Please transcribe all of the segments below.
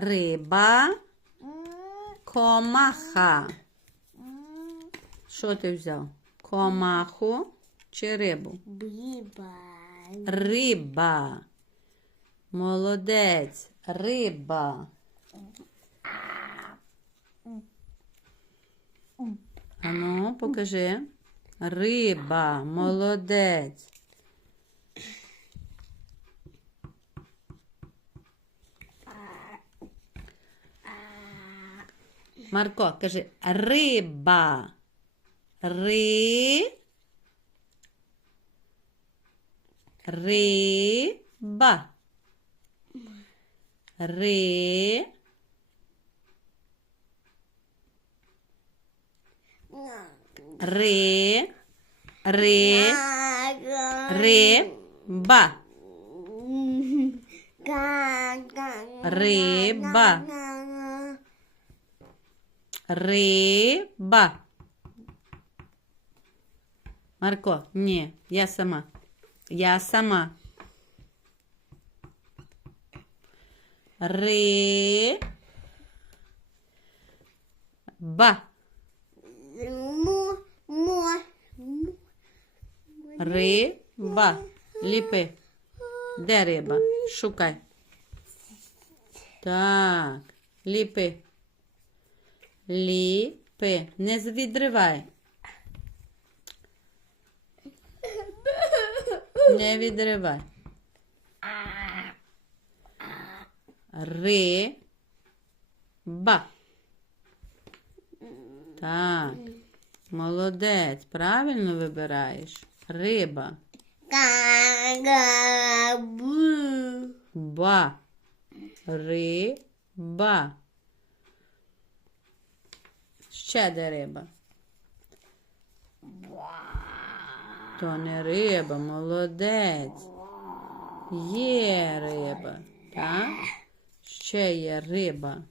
риба, комаха. Що ти взяв? Комаху чи рибу? Биба. Риба. Молодець. Риба. Ану, покажи. Риба. Молодець. Марко, кажи риба. Ри. Риба. Ри. Ри. Ри. Риба. Риба. Риба. Марко, ні, я сама. Я сама. Ри. Ба. Му, му. Риба. Ліпи. Де риба? Шукай. Так. Ліпи. Ліпи. Не відривай. Не відривай. Риба. Так. Молодець. Правильно вибираєш. Риба. Ба. Риба. Ще де риба. То не риба, молодець. Є риба. Так? Ще є риба.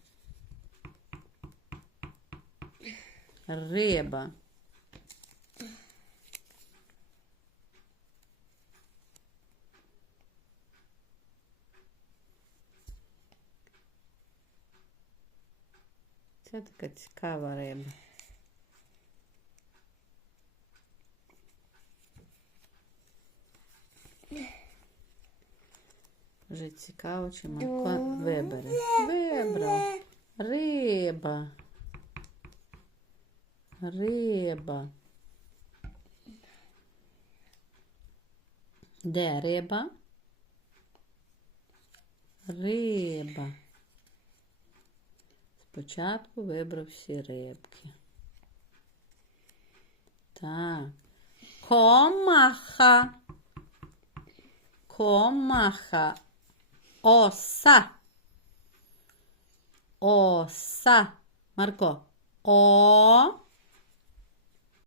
Риба. Це така цікава риба. Вже цікаво, чи Марко вибере. Вибрав. Риба. Риба. Де риба? Риба. Спочатку вибрав всі рибки. Так. Комаха. Комаха. Оса. Оса. Марко. О.